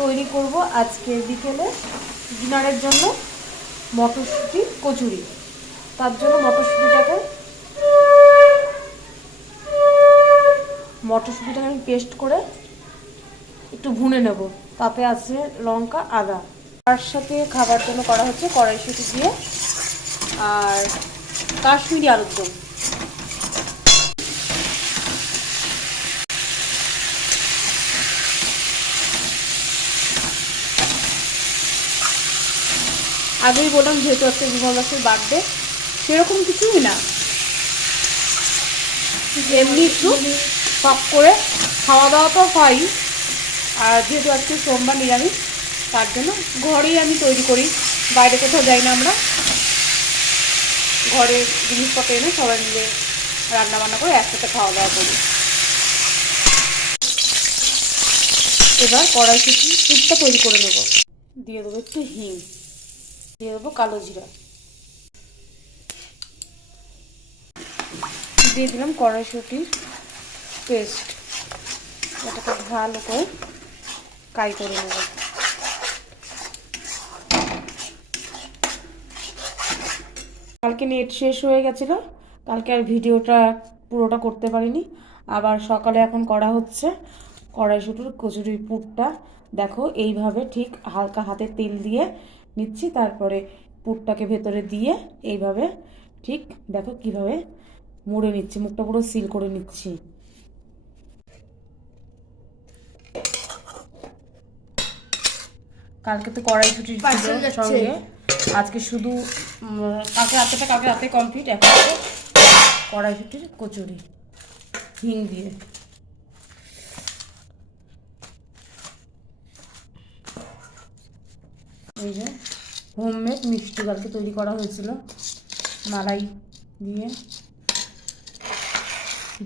তৈরি করব আজকে বিকেলে ডিনারের জন্য মটরশুঁটি কচুরি। তার জন্য মটরশুঁটিটাকে আমি পেস্ট করে একটু ভুনে নেব। তাতে আছে লঙ্কা, আদা। তার সাথে খাবার জন্য করা হচ্ছে কড়াইশুঁটি দিয়ে আর কাশ্মীরি আলুর দম। আগেই বললাম যেহেতু আজকে বিমল দাসের বার্থডে, সেরকম কিছুই না, এমনি একটু শখ করে খাওয়া দাওয়া তো হয়। আর যেহেতু আজকে সোমবার নিরামিষ, তার জন্য ঘরেই আমি তৈরি করি, বাইরে কোথাও যাই না। আমরা ঘরে জিনিসপত্র এনে সবাই মিলে রান্না বান্না করে একসাথে খাওয়া দাওয়া করি। এবার কড়াইশুঁটি পুরটা তৈরি করে নেব। দিয়ে দেবো একটু হিং, দিয়ে দেবো কালো জিরা, দিয়ে দিলাম কড়াইশুঁটির পেস্ট। এটাকে ভালো করে ফ্রাই করে নেব। কালকে নেট শেষ হয়ে গেছিলো, কালকে আর ভিডিওটা পুরোটা করতে পারিনি। আবার সকালে এখন করা হচ্ছে কড়াইশুঁটির কচুরির পুরটা। দেখো এইভাবে ঠিক হালকা হাতে তেল দিয়ে নিচ্ছি, তারপরে পুরটাকে ভেতরে দিয়ে এইভাবে ঠিক দেখো কিভাবে মুড়ে নিচ্ছি, মুখটা পুরো সিল করে নিচ্ছি। কালকে তো কড়াইশুঁটির সঙ্গে আজকে শুধু কালকে রাতে কমপ্লিট। এখন কড়াইশুঁটির কচুরি হিং দিয়ে। এই যে হোমমেড মিষ্টি কালকে তৈরি করা হয়েছিল মালাই দিয়ে,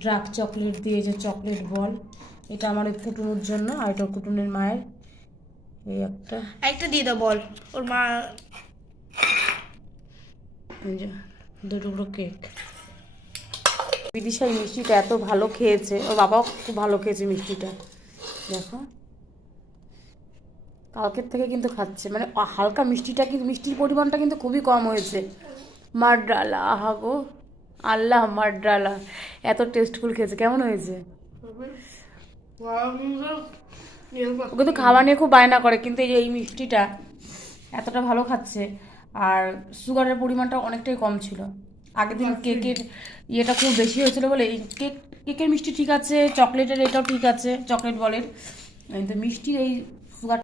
ডার্ক চকলেট দিয়ে, যে চকলেট বল। এটা আমার কুটুনুর জন্য, আর এটা কুটুনের মায়ের। এই একটা দিয়ে দাও বল, ওর মা। এই যে দুটো কেক। বিদিশা এই মিষ্টিটা এত ভালো খেয়েছে, ওর বাবাও খুব ভালো খেয়েছে মিষ্টিটা। দেখো কালকের থেকে কিন্তু খাচ্ছে, মানে হালকা মিষ্টিটা, কিন্তু মিষ্টির পরিমাণটা কিন্তু খুবই কম হয়েছে। মারডালা, আহা গো আল্লাহ, মারডালা এত টেস্টফুল খেয়েছে। কেমন হয়েছে? ও কিন্তু খাওয়া নিয়ে খুব বায়না করে, কিন্তু এই মিষ্টিটা এতটা ভালো খাচ্ছে। আর সুগারের পরিমাণটা অনেকটাই কম ছিল। আগের দিন কেকের ইয়েটা খুব বেশি হয়েছিল বলে এই কেকের মিষ্টি ঠিক আছে, চকলেটের এটাও ঠিক আছে, চকলেট বলের, কিন্তু মিষ্টির এই